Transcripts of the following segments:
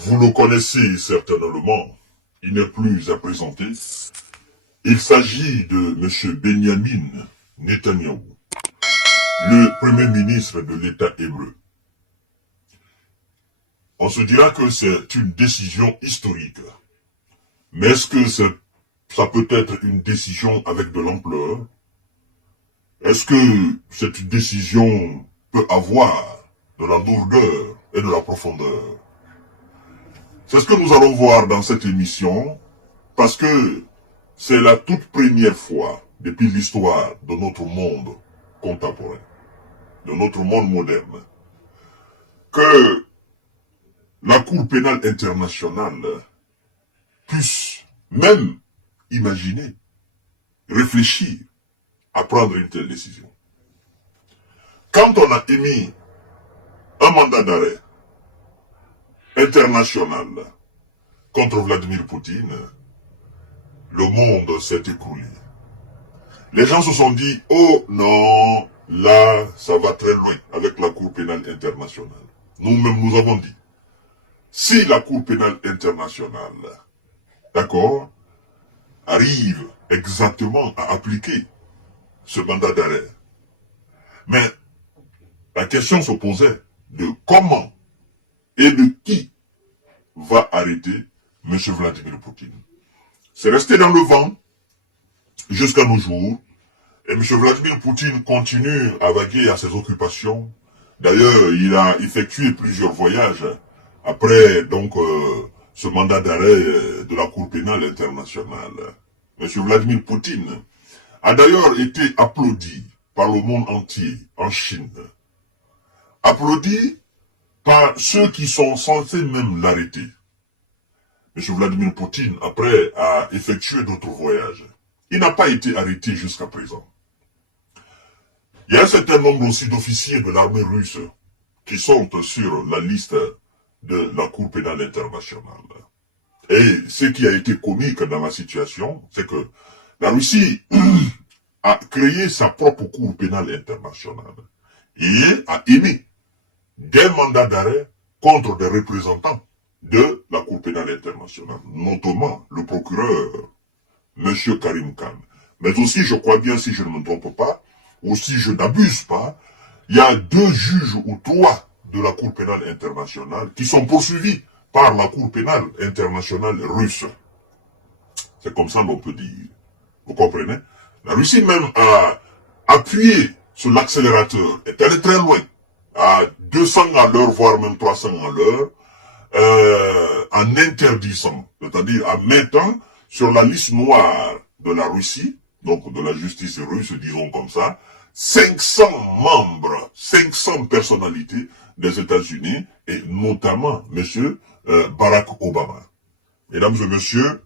Vous le connaissez certainement, il n'est plus à présenter. Il s'agit de M. Benjamin Netanyahou, le premier ministre de l'État hébreu. On se dira que c'est une décision historique. Mais est-ce que ça peut être une décision avec de l'ampleur? Est-ce que cette décision peut avoir de la lourdeur et de la profondeur? C'est ce que nous allons voir dans cette émission, parce que c'est la toute première fois depuis l'histoire de notre monde contemporain, de notre monde moderne, que la Cour pénale internationale puisse même imaginer, réfléchir à prendre une telle décision. Quand on a émis un mandat d'arrêt international contre Vladimir Poutine, le monde s'est écroulé. Les gens se sont dit, oh non, là, ça va très loin avec la Cour pénale internationale. Nous-mêmes, nous avons dit, si la Cour pénale internationale, d'accord, arrive exactement à appliquer ce mandat d'arrêt, mais la question se posait de comment et de qui va arrêter M. Vladimir Poutine. C'est resté dans le vent jusqu'à nos jours. Et M. Vladimir Poutine continue à vaguer à ses occupations. D'ailleurs, il a effectué plusieurs voyages après donc ce mandat d'arrêt de la Cour pénale internationale. M. Vladimir Poutine a d'ailleurs été applaudi par le monde entier en Chine. Applaudi par ceux qui sont censés même l'arrêter. M. Vladimir Poutine, après, a effectué d'autres voyages. Il n'a pas été arrêté jusqu'à présent. Il y a un certain nombre aussi d'officiers de l'armée russe qui sont sur la liste de la Cour pénale internationale. Et ce qui a été comique dans la situation, c'est que la Russie a créé sa propre Cour pénale internationale et a émis des mandats d'arrêt contre des représentants de la Cour pénale internationale, notamment le procureur, M. Karim Khan. Mais aussi, je crois bien, si je ne me trompe pas, ou si je n'abuse pas, il y a 2 juges ou 3 de la Cour pénale internationale qui sont poursuivis par la Cour pénale internationale russe. C'est comme ça l'on peut dire. Vous comprenez? La Russie même a appuyé sur l'accélérateur, est allée très loin, à 200 à l'heure, voire même 300 à l'heure, en interdisant, c'est-à-dire en mettant sur la liste noire de la Russie, donc de la justice russe, disons comme ça, 500 membres, 500 personnalités des États-Unis, et notamment M. Barack Obama. Mesdames et messieurs,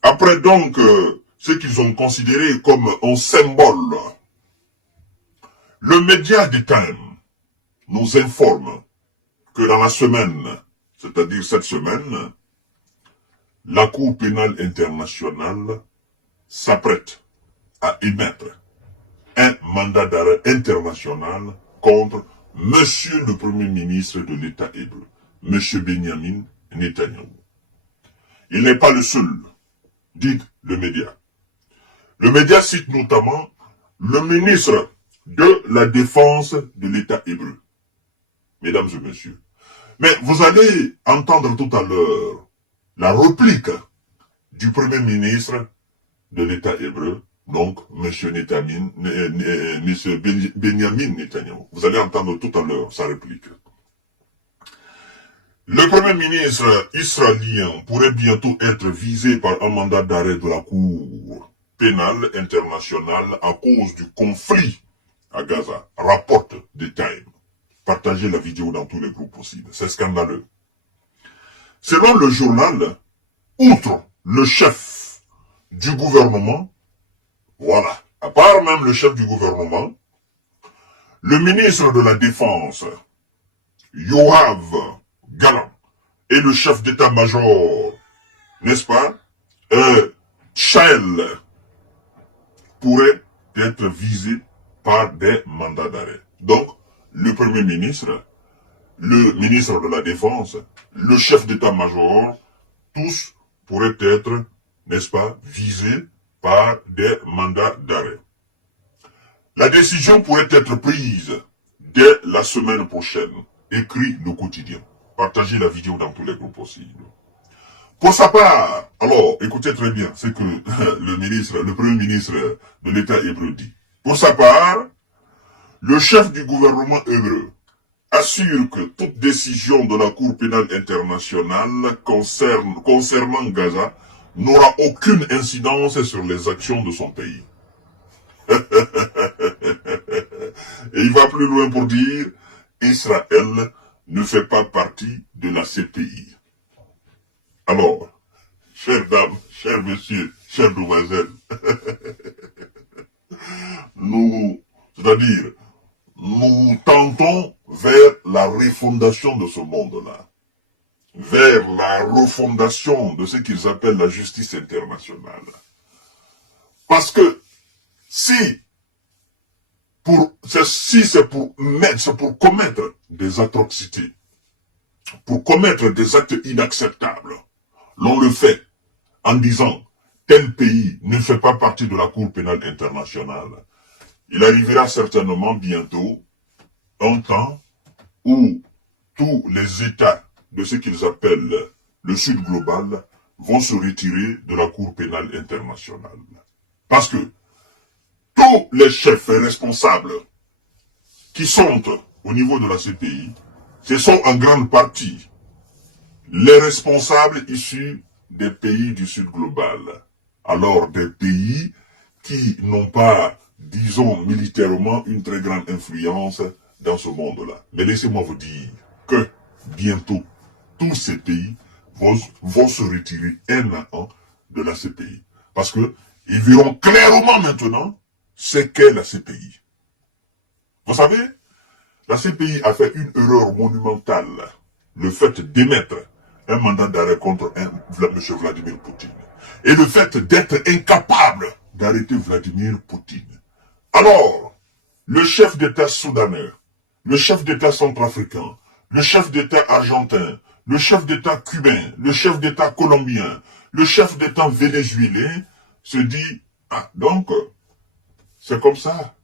après donc ce qu'ils ont considéré comme un symbole, le média The Time nous informe que dans la semaine, c'est-à-dire cette semaine, la Cour pénale internationale s'apprête à émettre un mandat d'arrêt international contre Monsieur le Premier ministre de l'État hébreu, Monsieur Benjamin Netanyahou. Il n'est pas le seul, dit le média. Le média cite notamment le ministre de la Défense de l'État hébreu. Mesdames et messieurs. Mais vous allez entendre tout à l'heure la réplique du Premier ministre de l'État hébreu, donc M. Benjamin Netanyahou. Vous allez entendre tout à l'heure sa réplique. Le Premier ministre israélien pourrait bientôt être visé par un mandat d'arrêt de la Cour pénale internationale à cause du conflit à Gaza, rapporte The Time. Partagez la vidéo dans tous les groupes possibles. C'est scandaleux. Selon le journal, outre le chef du gouvernement, voilà, à part même le chef du gouvernement, le ministre de la Défense, Yoav Gallant, et le chef d'état-major, n'est-ce pas, Shael, pourraient être visés par des mandats d'arrêt. Donc, le Premier ministre, le ministre de la Défense, le chef d'état-major, tous pourraient être, n'est-ce pas, visés par des mandats d'arrêt. La décision pourrait être prise dès la semaine prochaine. Écrit le quotidien. Partagez la vidéo dans tous les groupes possibles. Pour sa part, alors, écoutez très bien ce que le premier ministre de l'État hébreu dit. Pour sa part, le chef du gouvernement hébreu assure que toute décision de la Cour pénale internationale concernant Gaza n'aura aucune incidence sur les actions de son pays. Et il va plus loin pour dire, Israël ne fait pas partie de la CPI. Alors, chères dames, chers messieurs, chères demoiselles, c'est-à-dire, nous tentons vers la refondation de ce monde-là, vers la refondation de ce qu'ils appellent la justice internationale. Parce que si c'est pour commettre des atrocités, pour commettre des actes inacceptables, l'on le fait en disant tel pays ne fait pas partie de la Cour pénale internationale, il arrivera certainement bientôt un temps où tous les États de ce qu'ils appellent le Sud global vont se retirer de la Cour pénale internationale. Parce que tous les chefs et responsables qui sont au niveau de la CPI, ce sont en grande partie les responsables issus des pays du Sud global. Alors des pays qui n'ont pas, disons militairement, une très grande influence dans ce monde-là. Mais laissez-moi vous dire que bientôt, tous ces pays vont se retirer un à un de la CPI. Parce que ils verront clairement maintenant ce qu'est la CPI. Vous savez, la CPI a fait une erreur monumentale. Le fait d'émettre un mandat d'arrêt contre M. Vladimir Poutine. Et le fait d'être incapable d'arrêter Vladimir Poutine. Alors, le chef d'État soudanais, le chef d'État centrafricain, le chef d'État argentin, le chef d'État cubain, le chef d'État colombien, le chef d'État vénézuélien se dit, ah, donc, c'est comme ça.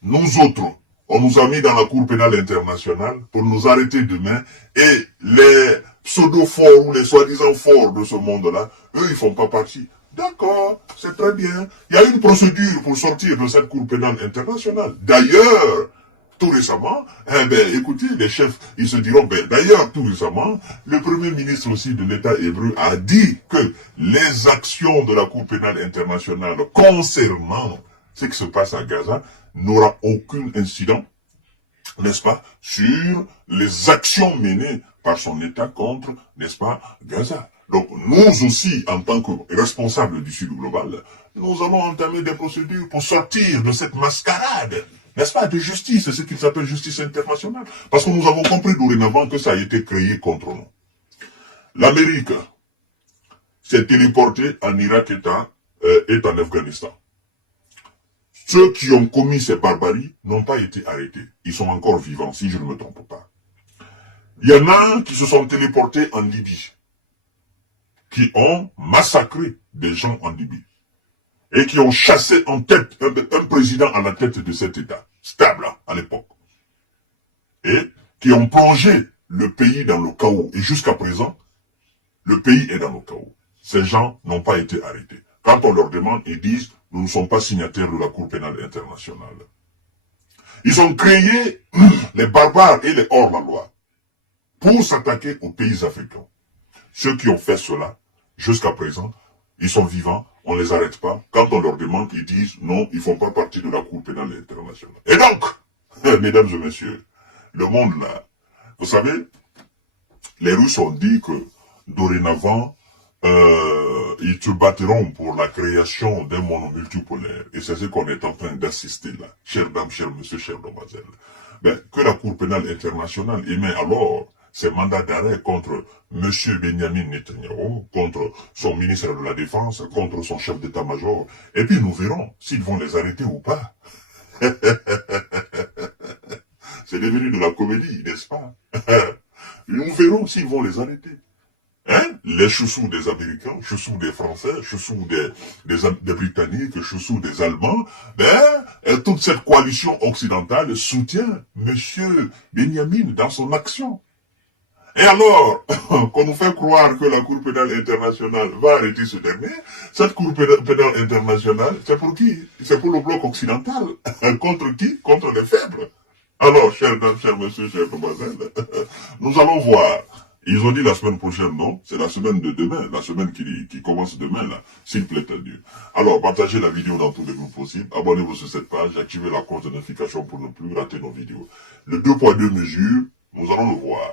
Nous autres, on nous a mis dans la Cour pénale internationale pour nous arrêter demain et les pseudo-forts ou les soi-disant forts de ce monde-là, eux, ils font pas partie. D'accord, c'est très bien. Il y a une procédure pour sortir de cette Cour pénale internationale. D'ailleurs, tout récemment, écoutez, les chefs, ils se diront, d'ailleurs, tout récemment, le premier ministre aussi de l'État hébreu a dit que les actions de la Cour pénale internationale concernant ce qui se passe à Gaza n'aura aucun incident, n'est-ce pas, sur les actions menées par son État contre, n'est-ce pas, Gaza. Donc, nous aussi, en tant que responsables du Sud global, nous allons entamer des procédures pour sortir de cette mascarade, n'est-ce pas, de justice, ce qu'ils appellent justice internationale. Parce que nous avons compris dorénavant que ça a été créé contre nous. L'Amérique s'est téléportée en Irak et en Afghanistan. Ceux qui ont commis ces barbaries n'ont pas été arrêtés. Ils sont encore vivants, si je ne me trompe pas. Il y en a qui se sont téléportés en Libye, qui ont massacré des gens en Libye, et qui ont chassé en tête un président à la tête de cet État, stable à l'époque, et qui ont plongé le pays dans le chaos. Et jusqu'à présent, le pays est dans le chaos. Ces gens n'ont pas été arrêtés. Quand on leur demande, ils disent, nous ne sommes pas signataires de la Cour pénale internationale. Ils ont créé les barbares et les hors-la-loi pour s'attaquer aux pays africains. Ceux qui ont fait cela, jusqu'à présent, ils sont vivants, on ne les arrête pas. Quand on leur demande, ils disent, non, ils ne font pas partie de la Cour pénale internationale. Et donc, mesdames et messieurs, le monde là, vous savez, les Russes ont dit que, dorénavant, ils se battront pour la création d'un monde multipolaire. Et c'est ce qu'on est en train d'assister là. Chères dames, chers messieurs, chères demoiselles. Que la Cour pénale internationale émet alors ses mandats d'arrêt contre M. Benjamin Netanyahu, contre son ministre de la Défense, contre son chef d'état-major. Et puis nous verrons s'ils vont les arrêter ou pas. C'est devenu de la comédie, n'est-ce pas? Nous verrons s'ils vont les arrêter. Hein? Les choussous des Américains, choussous des Français, choussous des Britanniques, choussous des Allemands, et toute cette coalition occidentale soutient M. Benjamin dans son action. Et alors, qu'on nous fait croire que la Cour pénale internationale va arrêter ce dernier, cette Cour pénale internationale, c'est pour qui? C'est pour le bloc occidental. Contre qui? Contre les faibles. Alors, chers dames, chers messieurs, chers demoiselles, nous allons voir. Ils ont dit la semaine prochaine, non? C'est la semaine de demain, la semaine qui commence demain, là, s'il plaît à Dieu. Alors, partagez la vidéo dans tous les groupes possibles, abonnez-vous sur cette page, activez la cloche de notification pour ne plus rater nos vidéos. Le 2 poids 2 mesures, nous allons le voir.